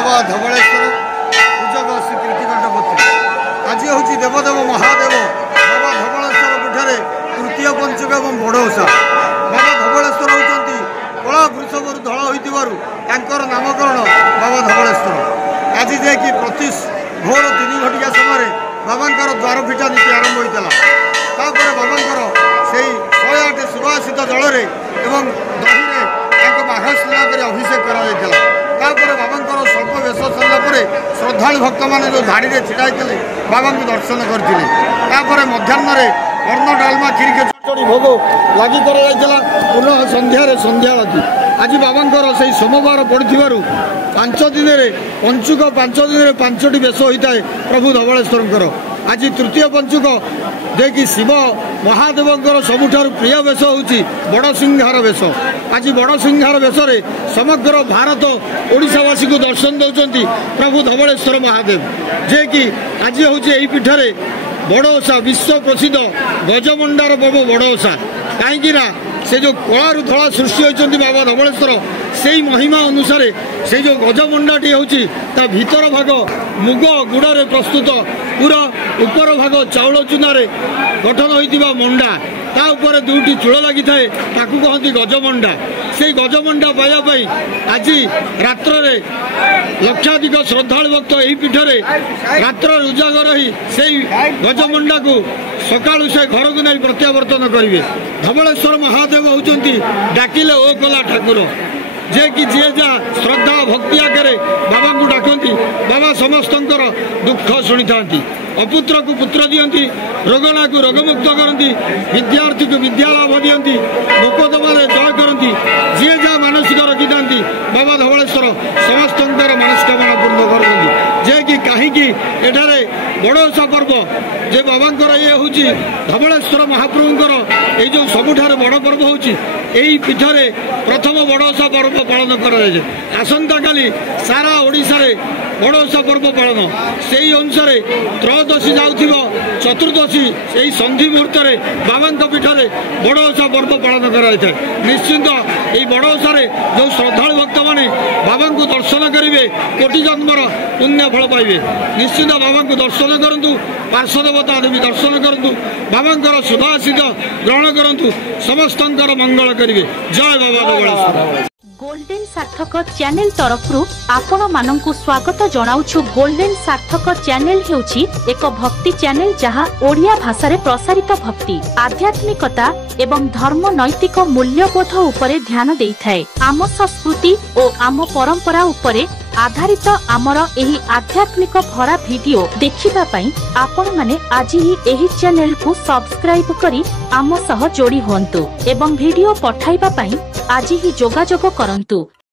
बाबा धवलेश्वर पूजक श्री कीर्तिकंठपति आज हूँ देवदेव महादेव बाबा धवलेश्वर पीठे तृतीय पंचक और बड़ ओषा। बाबा धवलेश्वर होती कला वृषभ धड़ होकर नामकरण बाबा धवलेश्वर। आज जे कि प्रति भोर 3 घटिया समय बाबांकर द्वार फिटा नीति आरंभ होता। बाबांकर से 108 सुभाषित जल एवं दही बाघस्ना कर अभिषेक कर बाबांकर स्वल्प वेश सरला श्रद्धा भक्त मैंने जो धाड़ी में छिड़ा होते बाबा को दर्शन करते। मध्याह्न अन्न डालमा खीर खेचड़ी भोग लगी पुनः संध्यारे संध्याआरती। आज बाबांकर से सोमवार पड़ू 5 दिन पंचुक 5 दिन 5टी वेश होता है प्रभु धवलेश्वर। आज तृतीय पंचुक जे शिव महादेवंकर सबुठार प्रिय वेश हूँ बड़ सिंहार वेश। आज बड़ सिंहार वेश समग्र भारत ओडिशावासी को दर्शन दौरान प्रभु धवलेश्वर महादेव जे कि आज हूँ यही पीठरे बड़ ओषा विश्व प्रसिद्ध गजमंडार पर्व बड़ ओषा। कहीं से जो कलारू धड़ा सृष्टि होती बाबा धवलेश्वर से महिमा अनुसार से जो गजमंडाटी हूँ भीतर भाग मुग गुड़े प्रस्तुत पूरा उपर भाग चाउल चूनारे गठन होता मंडा ता ऊपर 2टी चूल लगी थाए ताकू कहती गजमंडा। से गजमंडा पाइबापी आज रात्र लक्षाधिक श्रद्धालु भक्त यही पीठरे रात्र उजागर ही से गजमंडा को सकाळु से घर को नहीं प्रत्यावर्तन करेंगे। धवलेश्वर महादेव होती डाकिले ओ कला ठाकुर जे कि जी जहाँ श्रद्धा भक्ति आगे बाबा को डाकती बाबा समस्त दुख शुणी था। अपुत्र को पुत्र दियंती रोगणा को रोगमुक्त करती विद्यार्थी को विद्यालाभ दियंती मोकदमा जय करती जी जहाँ मानसिक रखी था बाबा धवलेश्वर समस्त मनस्कामना पूर्ण करते। जे कि कहीं एठारे बड़ ओषा पर्व जे बाबांकर ये हूँ धवलेश्वर महाप्रभुंकर ये जो सबुठार बड़ पर्व हूँ यही पीठरे प्रथम बड़ ओषा पर्व पालन कराए। आसंता काली सारा ओडिशा रे बड़ ओषा पर्व पालन से अनुसार त्रयोदशी जाऊथिब चतुर्दशी यही संधि मुहूर्त बाबा पीठरे बड़ ओषा पर्व पालन कराए। निश्चिंत यही बड़ ओषा जो श्रद्धालु भक्त मैंने बाबा को दर्शन करेंगे कोटि जन्मर पुण्य फल पाइबे। निश्चिंत बाबा को दर्शन करूँ पार्श्वदेवता देवी दर्शन करूँ बाबांकर सुभाषित ग्रहण करूँ समस्त मंगल करेंगे। जय बाबा धवलेश्वर। गोल्डन सार्थक चैनल तरफ आपण मानकु स्वागत जनाउछु। गोल्डन सार्थक चैनल हेउची एक भक्ति चैनल जहां ओडिया भाषा रे प्रसारित भक्ति आध्यात्मिकता एवं धर्म नैतिक मूल्यबोध उपरे ध्यान देइथाय। आम संस्कृति और आम परंपरा उपरे आधारित आमर एही आध्यात्मिक भरा वीडियो देखिबा पई आपण माने आज ही एही चैनल को सब्सक्राइब करी आम सह जोड़ी होंतु एवं वीडियो पठाइबा पई आज ही जोगाजोग करंतु।